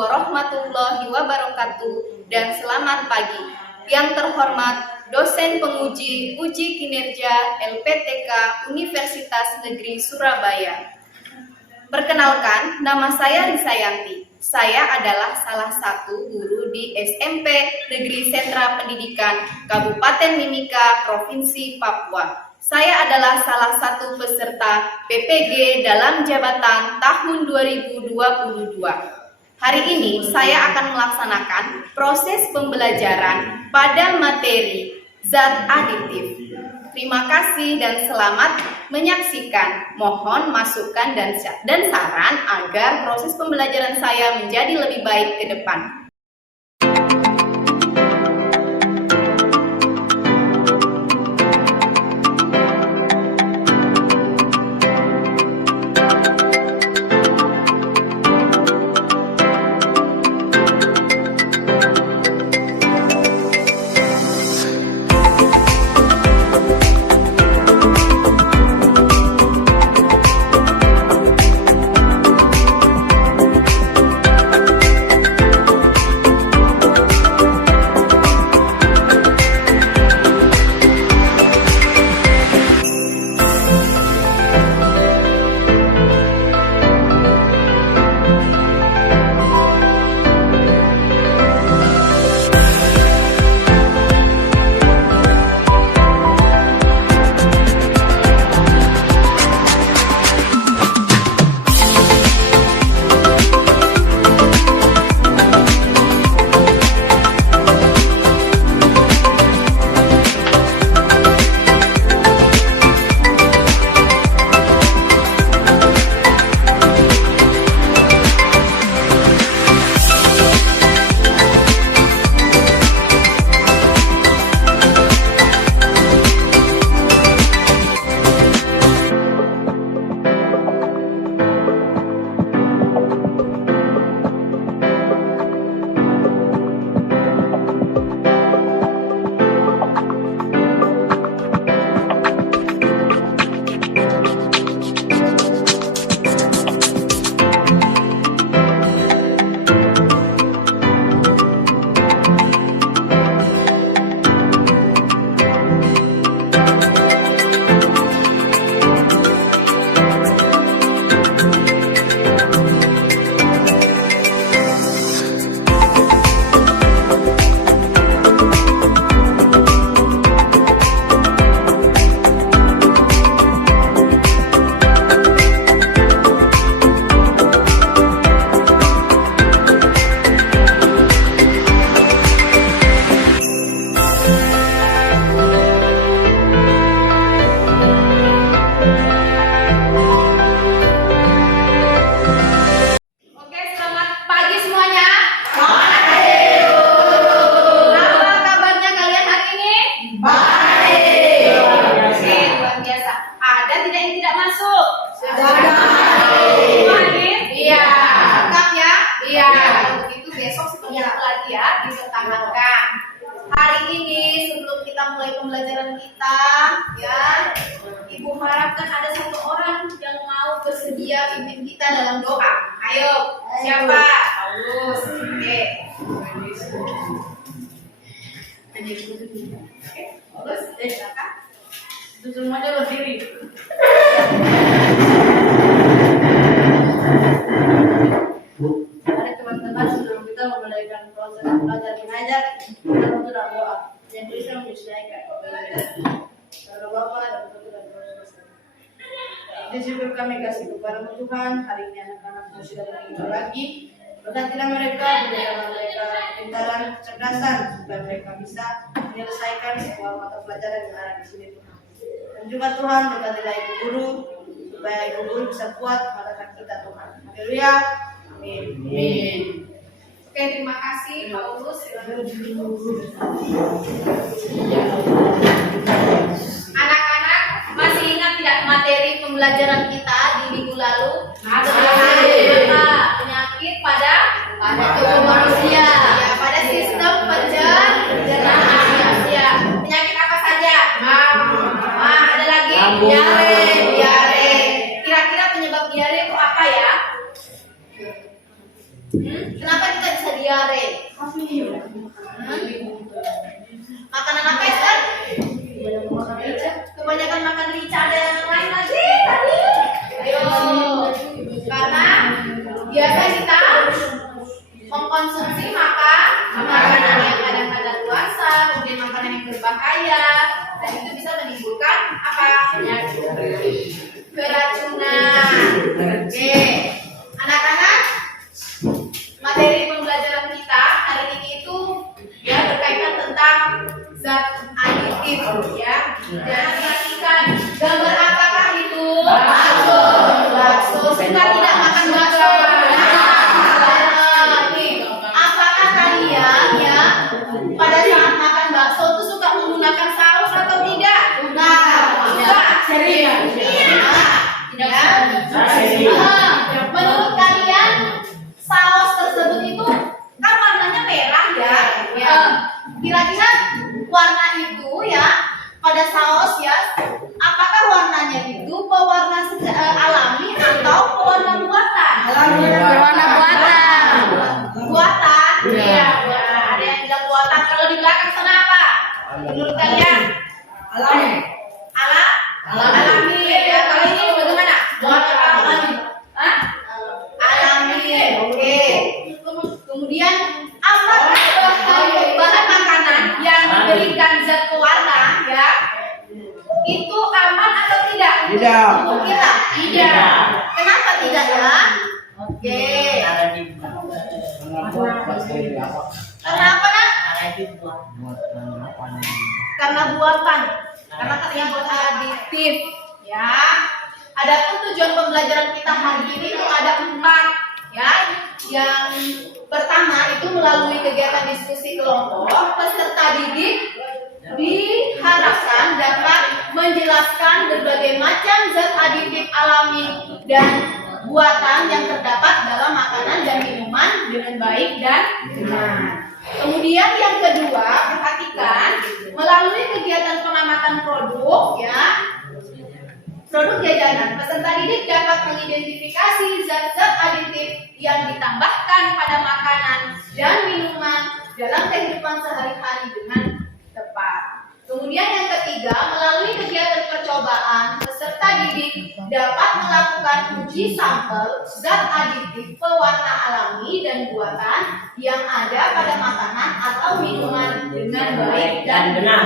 warahmatullahi wabarakatuh dan selamat pagi. Yang terhormat dosen penguji uji kinerja LPTK Universitas Negeri Surabaya. Perkenalkan, nama saya Risayanti. Saya adalah salah satu guru di SMP Negeri Sentra Pendidikan Kabupaten Mimika, Provinsi Papua. Saya adalah salah satu peserta PPG dalam jabatan tahun 2022. Hari ini saya akan melaksanakan proses pembelajaran pada materi zat aditif. Terima kasih dan selamat menyaksikan. Mohon masukan dan saran agar proses pembelajaran saya menjadi lebih baik ke depan. Dipertahankan. Hari ini sebelum kita mulai pembelajaran kita, ya, Ibu harapkan ada satu orang yang mau bersedia pimpin kita dalam doa. Ayo, siapa? Paulus. Oke. Paulus, silakan. Semuanya berdiri. Mari teman-teman, sebelum kita memulaikan proses belajar mengajar, kita untuk doa yang bisa menyesuaikan kepada Bapa dan Putra dan Roh Kudus. Ini syukur kami kasih kepada Tuhan. Hari ini anak-anak sudah begitu lagi. Berkatilah mereka, berikanlah mereka kepintaran, kecerdasan, supaya mereka bisa menyelesaikan semua mata pelajaran yang ada di sini, Tuhan. Dan juga Tuhan, berkatilah ibu guru, supaya ibu guru bisa kuat mengatakan kita, Tuhan. Haleluya. Amin. Oke, terima kasih Paulus. Anak-anak masih ingat tidak materi pembelajaran kita di minggu lalu? Penyakit pada tubuh manusia, ya, pada sistem pencernaan manusia. Penyakit apa saja? Ada lagi? Diare. Kira-kira penyebab diare itu apa ya? Kenapa diare. Makanan apa Esther? Kebanyakan makan rica. Ada yang lain lagi tadi? Ayo, karena biasa kita mengkonsumsi makanan yang kadang-kadang luasa, kemudian makanan yang berbahaya, dan itu bisa menimbulkan apa? Keracunan. Oke, anak-anak, materi pembelajaran kita hari ini itu ya berkaitan tentang zat aditif ya. Dan perhatikan gambar apakah itu? Bakso. Bakso. Suka tidak makan bakso? Apakah kalian ya pada saat makan bakso itu suka menggunakan saus atau tidak? Suka. Sering. Menurut kalian saus tersebut itu kan warnanya merah ya? Kira-kira warna itu ya pada saus ya, apakah warnanya itu pewarna alami atau pewarna buatan? Pewarna buatan. Buatan? Iya. Ada yang bilang buatan. Kalau di belakang sana apa? Menurut kalian? Alami. Alami. Ya. Kalau ini bagaimana? Buatan alami. Hah? Alami. Oke. Kemudian apakah bahan makanan yang diberikan zat pewarna ya itu aman atau tidak? Tidak. Untuk kita? Tidak. Kenapa tidak ya? Oke. Karena apa nak? Karena buatan. Karena katanya buat aditif ya. Adapun tujuan pembelajaran kita hari ini itu ada 4 ya. Yang pertama itu melalui kegiatan diskusi kelompok, peserta didik diharapkan dapat menjelaskan berbagai macam zat aditif alami dan buatan yang terdapat dalam makanan dan minuman dengan baik dan benar. Kemudian yang kedua, perhatikan melalui kegiatan pengamatan produk ya. Produk jajanan, peserta didik dapat mengidentifikasi zat-zat aditif yang ditambahkan pada makanan dan minuman dalam kehidupan sehari-hari dengan tepat. Kemudian yang ketiga, melalui kegiatan percobaan, peserta didik dapat melakukan uji sampel zat aditif pewarna alami dan buatan yang ada pada makanan atau minuman dengan baik dan benar.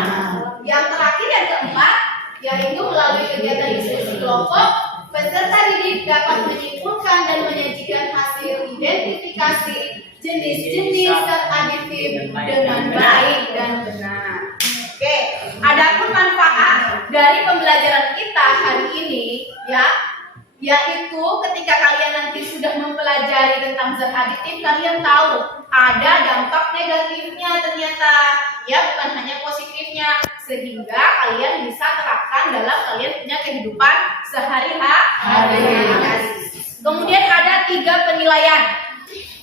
Yang terakhir yang keempat, yaitu melalui kegiatan diskusi kelompok, peserta didik dapat menyimpulkan dan menyajikan hasil identifikasi jenis-jenis zat aditif dengan baik dan benar. Oke, adapun manfaat dari pembelajaran kita hari ini ya, yaitu ketika kalian nanti sudah mempelajari tentang zat aditif, kalian tahu ada dampak negatifnya ternyata ya, bukan hanya positifnya, sehingga kalian bisa terapkan dalam kalian punya kehidupan sehari-hari. Kemudian ada 3 penilaian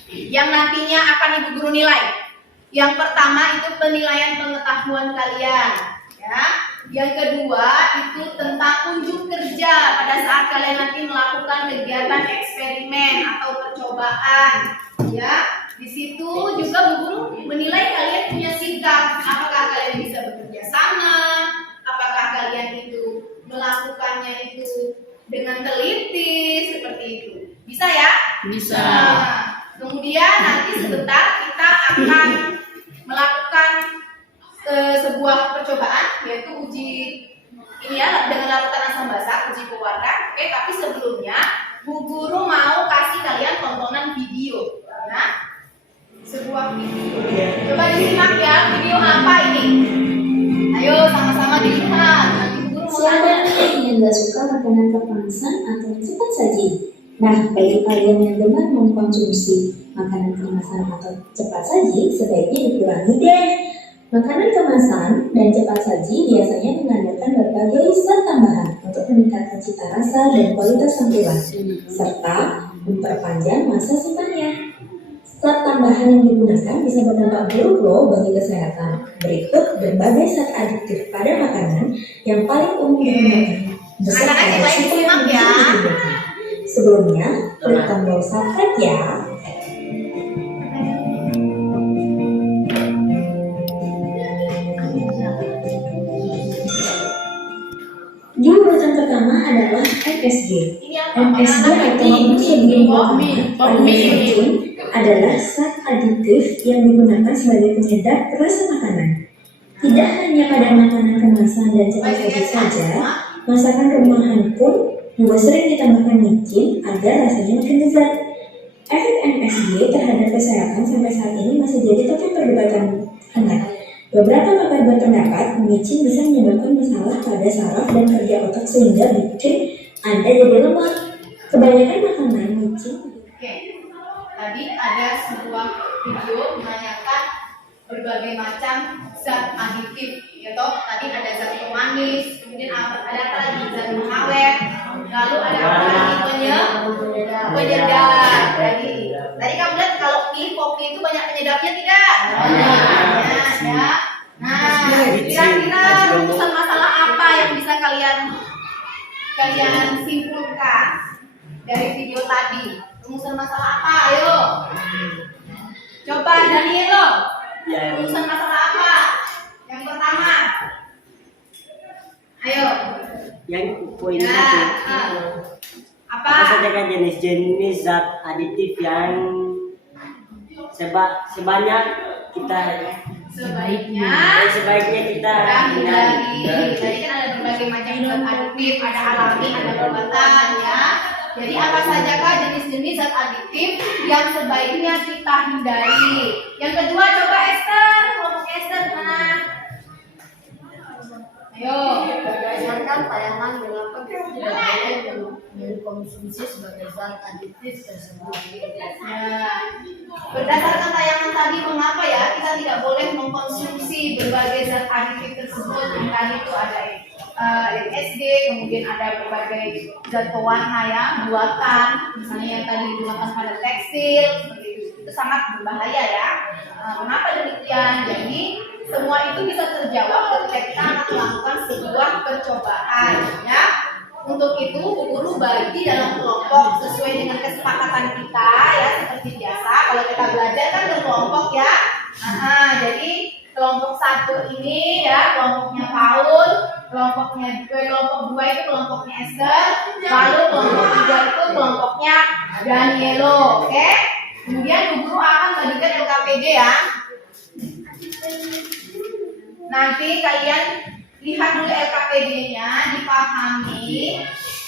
yang nantinya akan ibu guru nilai. Yang pertama itu penilaian pengetahuan kalian ya. Yang kedua itu tentang unjuk kerja pada saat kalian nanti melakukan kegiatan eksperimen atau percobaan ya. Di situ juga Bu Guru menilai kalian punya sikap, apakah kalian bisa bekerja sama, apakah kalian itu melakukannya itu dengan teliti seperti itu. Bisa ya? Bisa. Nah, kemudian nanti sebentar kita akan melakukan sebuah percobaan yaitu uji ini ya dengan larutan asam basa, uji pewarna. Oke, tapi sebelumnya Bu Guru mau kasih kalian tontonan video ya. Sebuah video. Coba disimak ya, video apa ini? Ayo sama-sama dilihat. Siapa yang tidak suka makanan kemasan atau cepat saji? Nah, bagi kalian yang gemar mengkonsumsi makanan kemasan atau cepat saji, sebaiknya dikurangi deh. Makanan kemasan dan cepat saji biasanya mengandalkan berbagai zat tambahan untuk meningkatkan cita rasa dan kualitas tampilan, serta memperpanjang masa simpannya. Zat tambahan yang digunakan bisa berdampak buruk loh bagi kesehatan. Berikut berbagai zat aditif pada makanan yang paling umum digunakan beserta resiko yang bisa ditimbulkan. Sebelumnya, klik tombol subscribe ya. MSG. Ini apa? MSG atau monosodium glutamate alias micin adalah zat aditif yang digunakan sebagai penyedap rasa makanan. Tidak hanya pada makanan kemasan dan cepat saji saja, masakan rumahan pun juga sering ditambahkan micin agar rasanya makin lezat. Efek MSG terhadap kesehatan sampai saat ini masih jadi topik perdebatan hangat. Beberapa pakar berpendapat micin bisa menyebabkan masalah pada saraf dan kerja otak sehingga bikin Anda jadi lemah. Kebanyakan makanan micin. Oke, tadi ada sebuah video menanyakan berbagai macam zat aditif, ya toh. Tadi ada zat pemanis, kemudian ada apa lagi, zat pengawet, lalu ada apa lagi, penyedap. Tadi kamu lihat kalau kopi itu banyak penyedapnya tidak? Banyak, ya. Nah, kira-kira rumusan masalah apa yang bisa kalian simpulkan dari video tadi? Rumusan masalah apa? Ayo. Coba Danielo. Rumusan masalah apa? Yang pertama. Ayo. Yang poin Ya, satu. apa? Apa saja kan jenis-jenis zat aditif yang sebanyak kita sebaiknya kita hindari. Tadi kan ada berbagai macam zat aditif, ada alami, ada buatan, ya. Jadi apa sajakah jenis-jenis zat aditif yang sebaiknya kita hindari? Yang kedua, coba Esther, kelompok Esther mana? Ayo. Berdasarkan tayangan mengapa kita tidak boleh mengkonsumsi sebagai zat aditif tersebut. Nah, berdasarkan tayangan tadi mengapa ya kita tidak boleh mengkonsumsi berbagai zat aditif tersebut. Yang tadi itu ada MSG, kemudian ada berbagai zat pewarna ya, buatan, misalnya yang tadi digunakan pada tekstil, seperti itu sangat berbahaya ya. Kenapa demikian? Jadi semua itu bisa terjawab ketika kita akan melakukan sebuah percobaan ya. Untuk itu guru bagi dalam kelompok sesuai dengan kesepakatan kita ya, seperti biasa kalau kita belajar kan berkelompok ya. Jadi kelompok 1 ini ya kelompoknya Paul, kelompok 2 itu kelompoknya Esther, lalu kelompok 3 itu kelompoknya Danielo, oke? Kemudian guru akan bagikan LKPD ya. Nanti kalian lihat dulu LKPD-nya, dipahami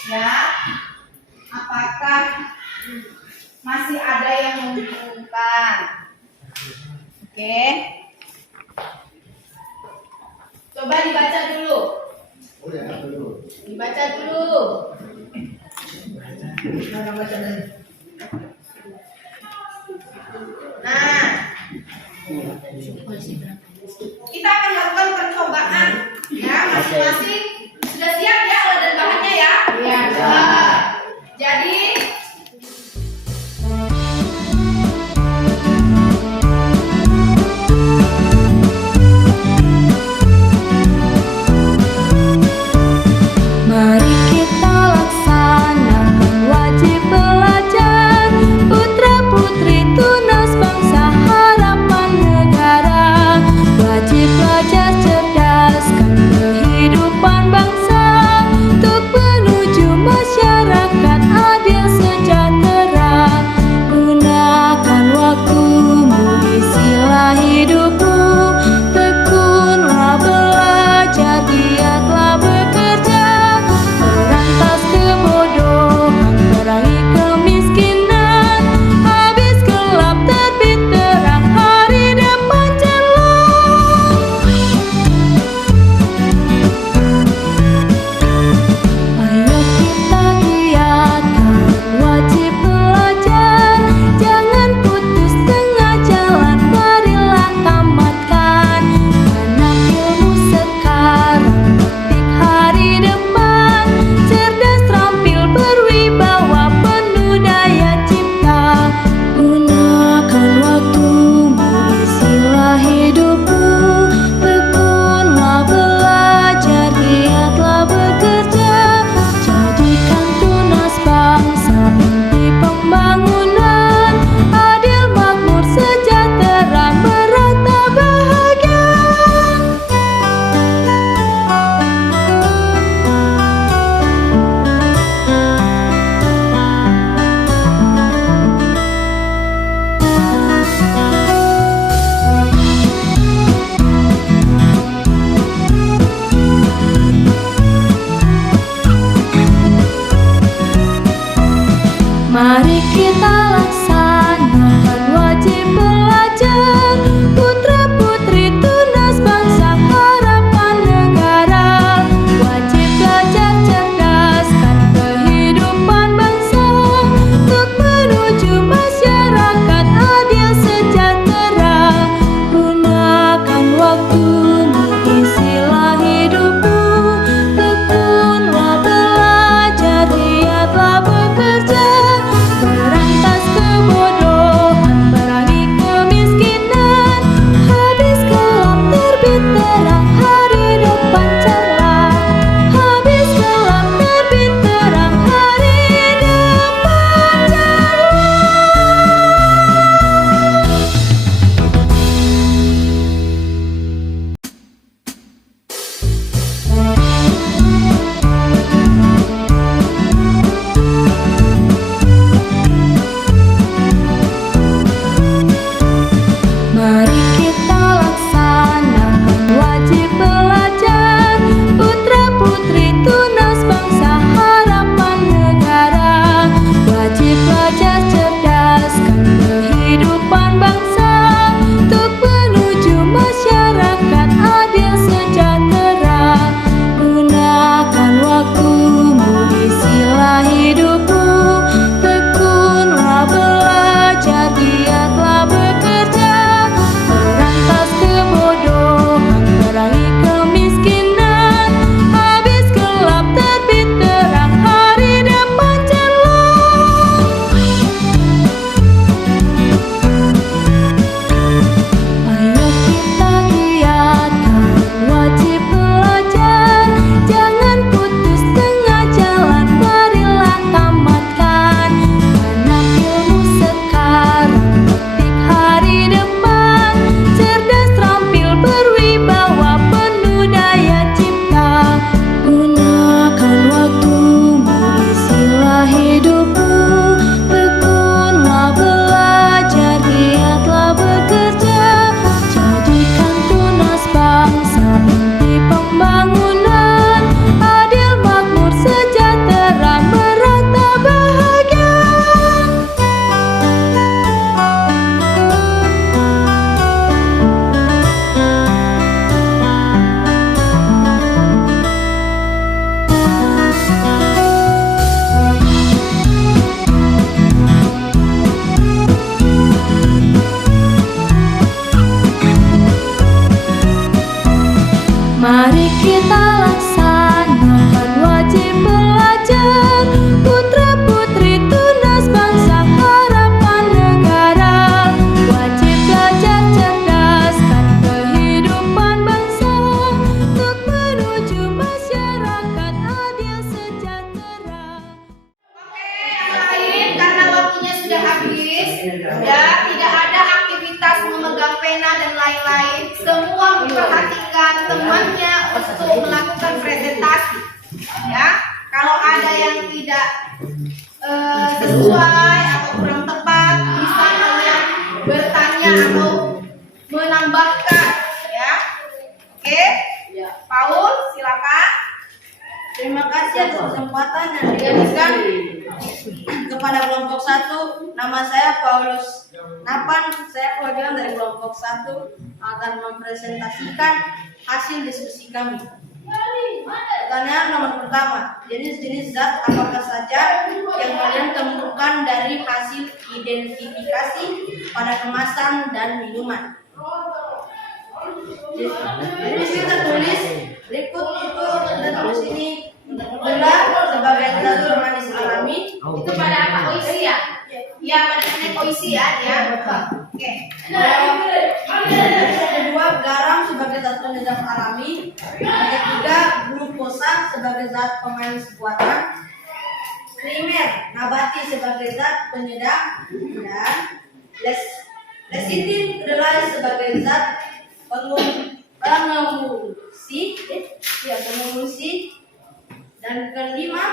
ya. Apakah masih ada yang membingungkan? Oke. Coba dibaca dulu. Dibaca dulu. Nah, kita akan lakukan percobaan ya, masing-masing sudah siap ya alat dan bahannya ya? Iya. Jadi mari kita laksanakan wajib belajar, putra-putri tunas bangsa harapan negara. Wajib belajar cerdaskan kehidupan dan lain-lain, semua memperhatikan temannya untuk melakukan presentasi. Ya, kalau ada yang tidak sesuai atau kurang tepat, bisa kalian bertanya atau menambahkan. Ya, oke. Ya. Paul, silakan. Terima kasih atas kesempatan yang diberikan kepada kelompok 1. Nama saya Paulus Napan, saya perwakilan dari kelompok 1 akan mempresentasikan hasil diskusi kami. Pertanyaan nomor pertama, jenis-jenis zat apakah saja yang kalian temukan dari hasil identifikasi pada kemasan dan minuman? Jadi di sini tertulis berikut itu tertulis ini gula sebagai zat pemanis alami. Itu pada apa? Oisi ya? Ya, pada jenis oisi ya. Oke. Yang kedua, garam sebagai zat penyedap alami. Yang ketiga, glukosa sebagai zat pemanis buatan. Primer nabati sebagai zat penyedap dan lecitin kedelai sebagai zat pengemulsi, dan kelima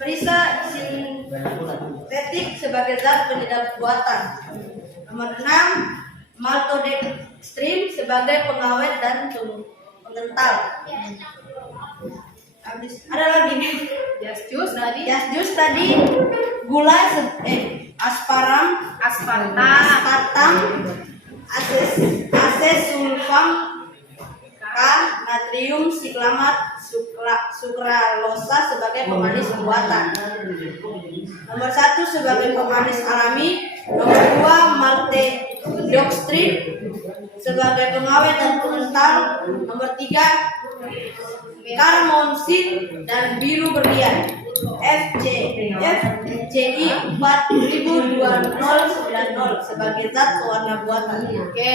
perisa sintetik sebagai zat penyedap buatan. Nomor 6, maltodextrin sebagai pengawet dan pengental. Habis ada lagi nih. Just juice tadi. Gula aspartam, asesulfam, natrium siklamat, sukralosa sebagai pemanis buatan. Nomor 1 sebagai pemanis alami. Nomor 2 maltodextrin sebagai pengawet dan pengental. Nomor 3 karmonsin dan biru berlian. FCI 4002090 sebagai zat pewarna buatan. Oke.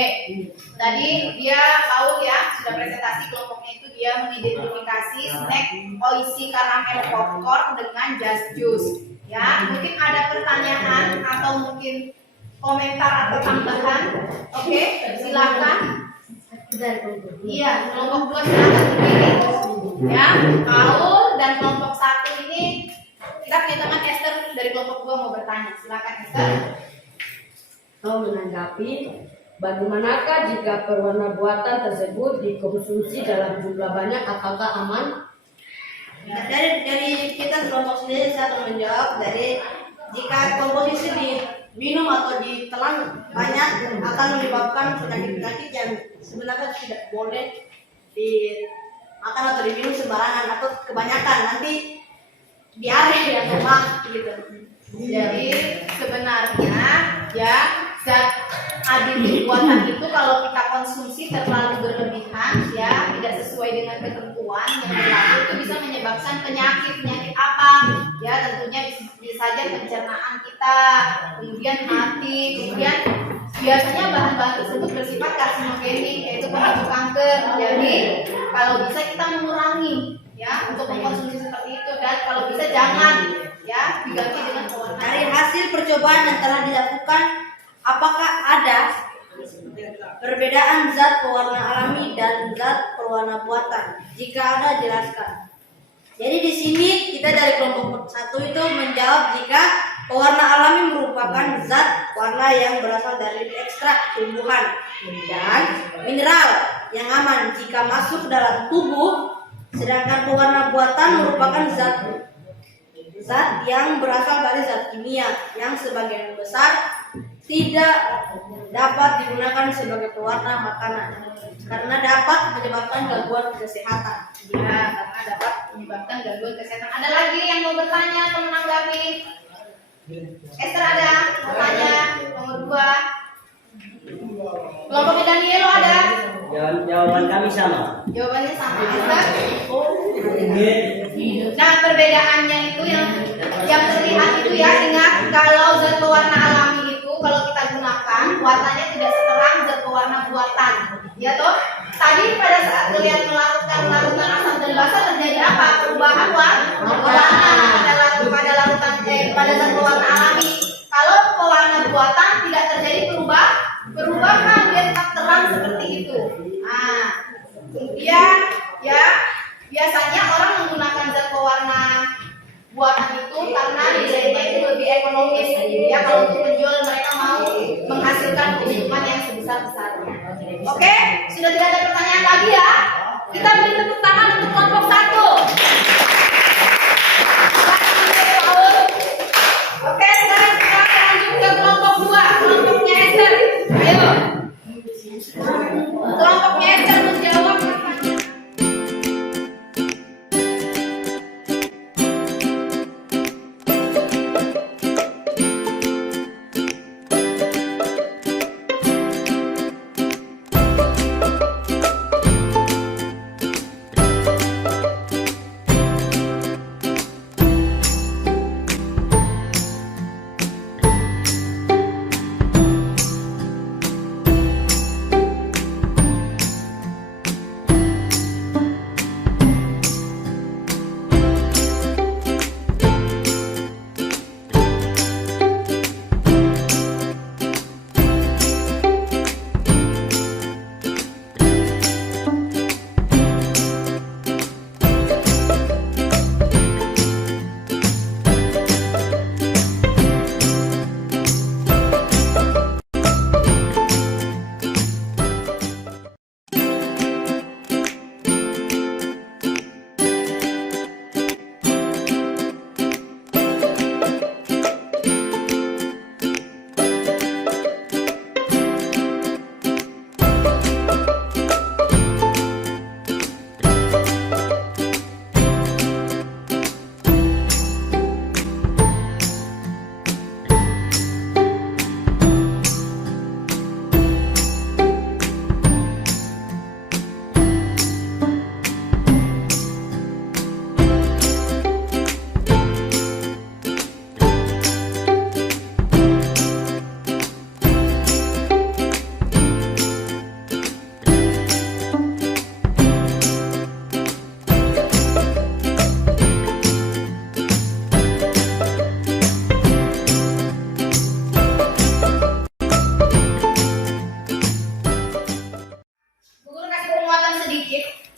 Tadi dia tahu ya, sudah presentasi kelompoknya itu dia mengidentifikasi snack oisi karamel popcorn dengan just juice. Ya, mungkin ada pertanyaan atau mungkin komentar atau tambahan. Oke, silakan. Iya, kelompok 2 silakan berdiri. Ya, Paul dan kelompok 1 ini kita punya teman Esther dari kelompok 2 mau bertanya. Silakan Esther. Mau menanggapi, bagaimanakah jika pewarna buatan tersebut dikonsumsi dalam jumlah banyak, apakah aman? Nah, dari kita kelompok sendiri saya akan menjawab dari jika komposisi diminum atau ditelan banyak akan menyebabkan penyakit-penyakit yang sebenarnya tidak boleh dimakan atau diminum sembarangan atau kebanyakan, nanti diare ya mah gitu. Jadi sebenarnya ya zat aditif buatan itu kalau kita konsumsi terlalu berlebihan ya tidak sesuai dengan ketentuan yang berlaku itu bisa menyebabkan penyakit apa ya, tentunya bisa saja pencernaan kita, kemudian mati, kemudian biasanya bahan-bahan tersebut bersifat karsinogenik yaitu pemicu kanker. Jadi kalau bisa kita mengurangi ya untuk mengkonsumsi seperti itu, dan kalau bisa jangan ya diganti dengan pewarna. Dari hasil percobaan yang telah dilakukan, apakah ada perbedaan zat pewarna alami dan zat pewarna buatan? Jika ada, jelaskan. Jadi di sini kita dari kelompok 1 itu menjawab jika pewarna alami merupakan zat warna yang berasal dari ekstrak tumbuhan dan mineral yang aman jika masuk dalam tubuh, sedangkan pewarna buatan merupakan zat yang berasal dari zat kimia yang sebagian besar tidak dapat digunakan sebagai pewarna makanan karena dapat menyebabkan gangguan kesehatan. Ya, karena dapat menyebabkan gangguan kesehatan. Ada lagi yang mau bertanya atau menanggapi? Esther ada bertanya nomor 2. Kelompok Daniel ada? Jawaban kami sama. Jawabannya sama Esther. Nah, perbedaannya itu yang terlihat itu ya, ingat kalau zat pewarna alami itu kalau kita gunakan warnanya tidak seterang zat pewarna buatan. Ya toh? Tadi pada saat kalian melakukan larutan asam dan basa terjadi apa? Perubahan warna pada zat pewarna alami. Kalau pewarna buatan tidak terjadi perubahan Nah, kemudian ya biasanya orang menggunakan zat pewarna buatan itu karena nilainya itu lebih ekonomis. Ya kalau untuk penjual mereka mau menghasilkan keuntungan yang sebesar-besarnya. Oke, sudah tidak ada pertanyaan lagi ya. Kita beri tepuk tangan untuk kelompok 1. Oke, sekarang kita lanjut ke kelompok 2, kelompoknya Esther. Ayo. Kelompoknya Esther menjawab pertanyaan.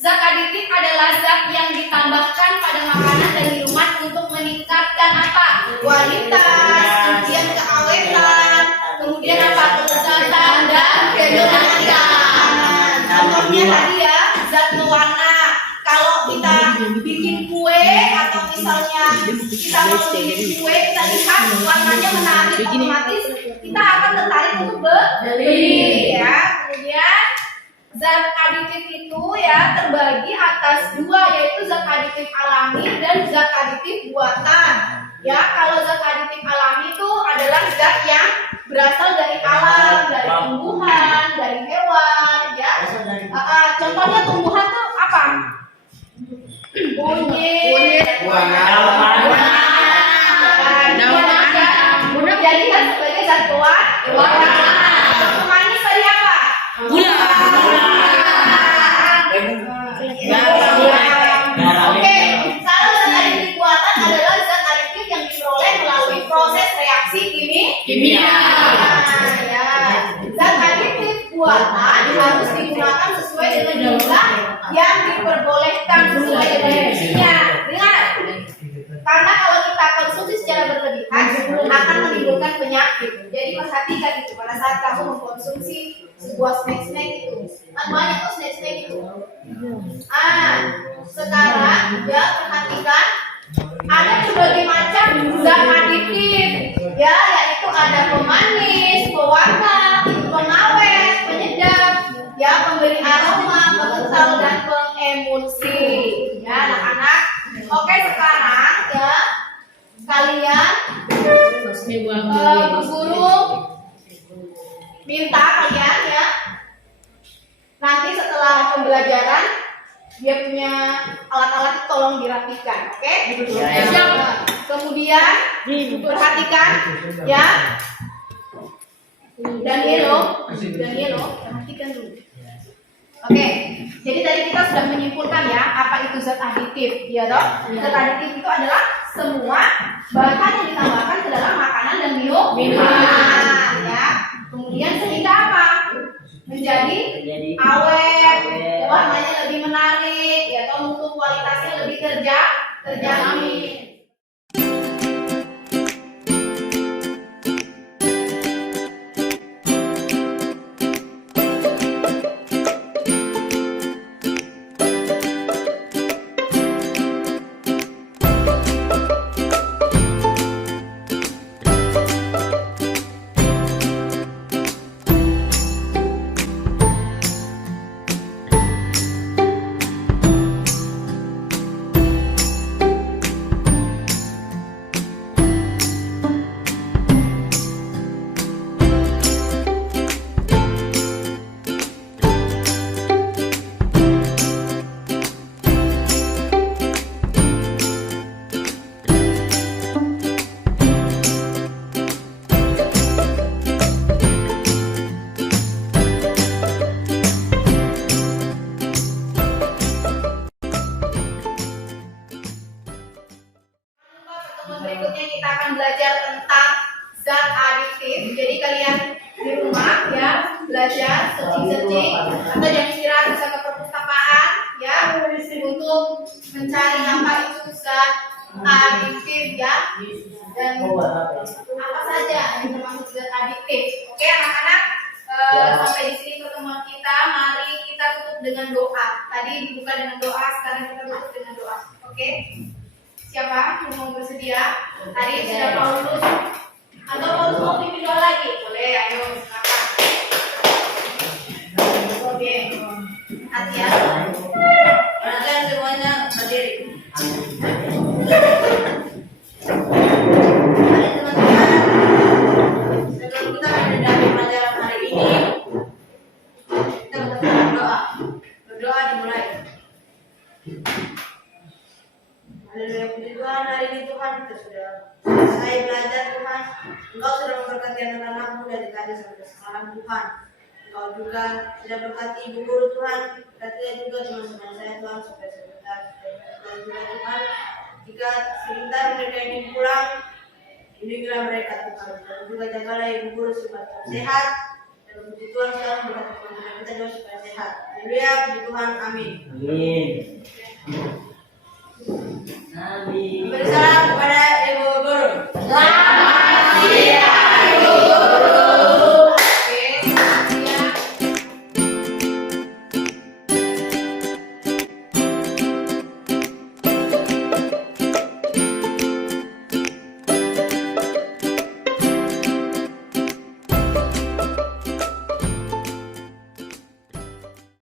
Zat aditif adalah zat yang ditambahkan pada makanan dan minuman untuk meningkatkan apa? Kualitas, kemudian keawetan, kemudian apa? Kelezatan dan kenyamanan. Contohnya tadi ya, zat pewarna. Kalau kita bikin kue atau misalnya kita mau bikin kue, kita lihat warnanya menarik, otomatis kita akan tertarik untuk beli ya. Kemudian zat aditif itu ya terbagi atas dua, yaitu zat aditif alami dan zat aditif buatan. Ya, kalau zat aditif alami itu adalah zat yang berasal dari alam, dari tumbuhan, dari hewan, ya. Contohnya tumbuhan tuh apa? Kunyit, dijadikan sebagai zat pewarna. Pemanis tadi apa? Gula. Oke, kalau zat aditif buatan adalah zat aditif yang diperoleh melalui proses reaksi kimia. Ya, zat aditif buatan harus digunakan sesuai dengan jumlah yang diperbolehkan sesuai dengan fungsinya. Dengar, karena kalau kita konsumsi secara berlebihan akan menimbulkan penyakit. Jadi perhatikan itu pada saat kamu mengkonsumsi sebuah snack itu. Kan banyak tuh snack itu. Sekarang ya perhatikan ada berbagai macam zat aditif, ya, yaitu ada pemanis, pewarna, pengawet, penyedap, ya, pemberi aroma, pengental dan pengemulsi. Ya, anak-anak. Oke, sekarang ya kalian Bu Guru minta kalian ya nanti setelah pembelajaran dia punya alat-alat tolong dirapikan, oke? Kemudian perhatikan ya, Danielo, perhatikan dulu. Oke, jadi tadi kita sudah menyimpulkan ya apa itu zat aditif, ya toh? Zat aditif itu adalah semua bahan yang ditambahkan ke dalam makanan dan minuman, ya. Kemudian sehingga apa? menjadi awet, warnanya lebih menarik, ya atau mutu kualitasnya lebih terjamin. Pertemuan berikutnya kita akan belajar tentang zat adiktif. Jadi kalian di rumah ya belajar searching atau jam istirahat bisa ke perpustakaan ya untuk mencari apa itu zat adiktif ya dan apa saja yang termasuk zat adiktif. Oke anak-anak, sampai di sini pertemuan kita. Mari kita tutup dengan doa. Tadi dibuka dengan doa, sekarang kita tutup dengan doa. Oke? Siapa yang mau bersedia? Tadi sudah Paulus atau Paulus mau pimpin doa lagi? Boleh, ayo silakan. Oke, hati-hati. Kalian semuanya berdiri. Mari teman-teman, sebelum kita menghadapi pelajaran hari ini, kita berdoa. Berdoa dimulai. Haleluya, puji Tuhan, hari ini Tuhan kita sudah selesai belajar Tuhan. Engkau sudah memberkati anak-anakmu dari tadi sampai sekarang Tuhan. Engkau juga sudah berkati ibu guru Tuhan, berkati juga teman-teman saya Tuhan supaya sebentar Tuhan juga Tuhan. Jika sebentar mereka ini pulang, lindungilah mereka Tuhan. Dan juga jagalah ibu guru supaya sehat. Dan puji Tuhan sekarang berkati teman-teman kita juga supaya sehat. Haleluya, puji Tuhan, amin. Amin.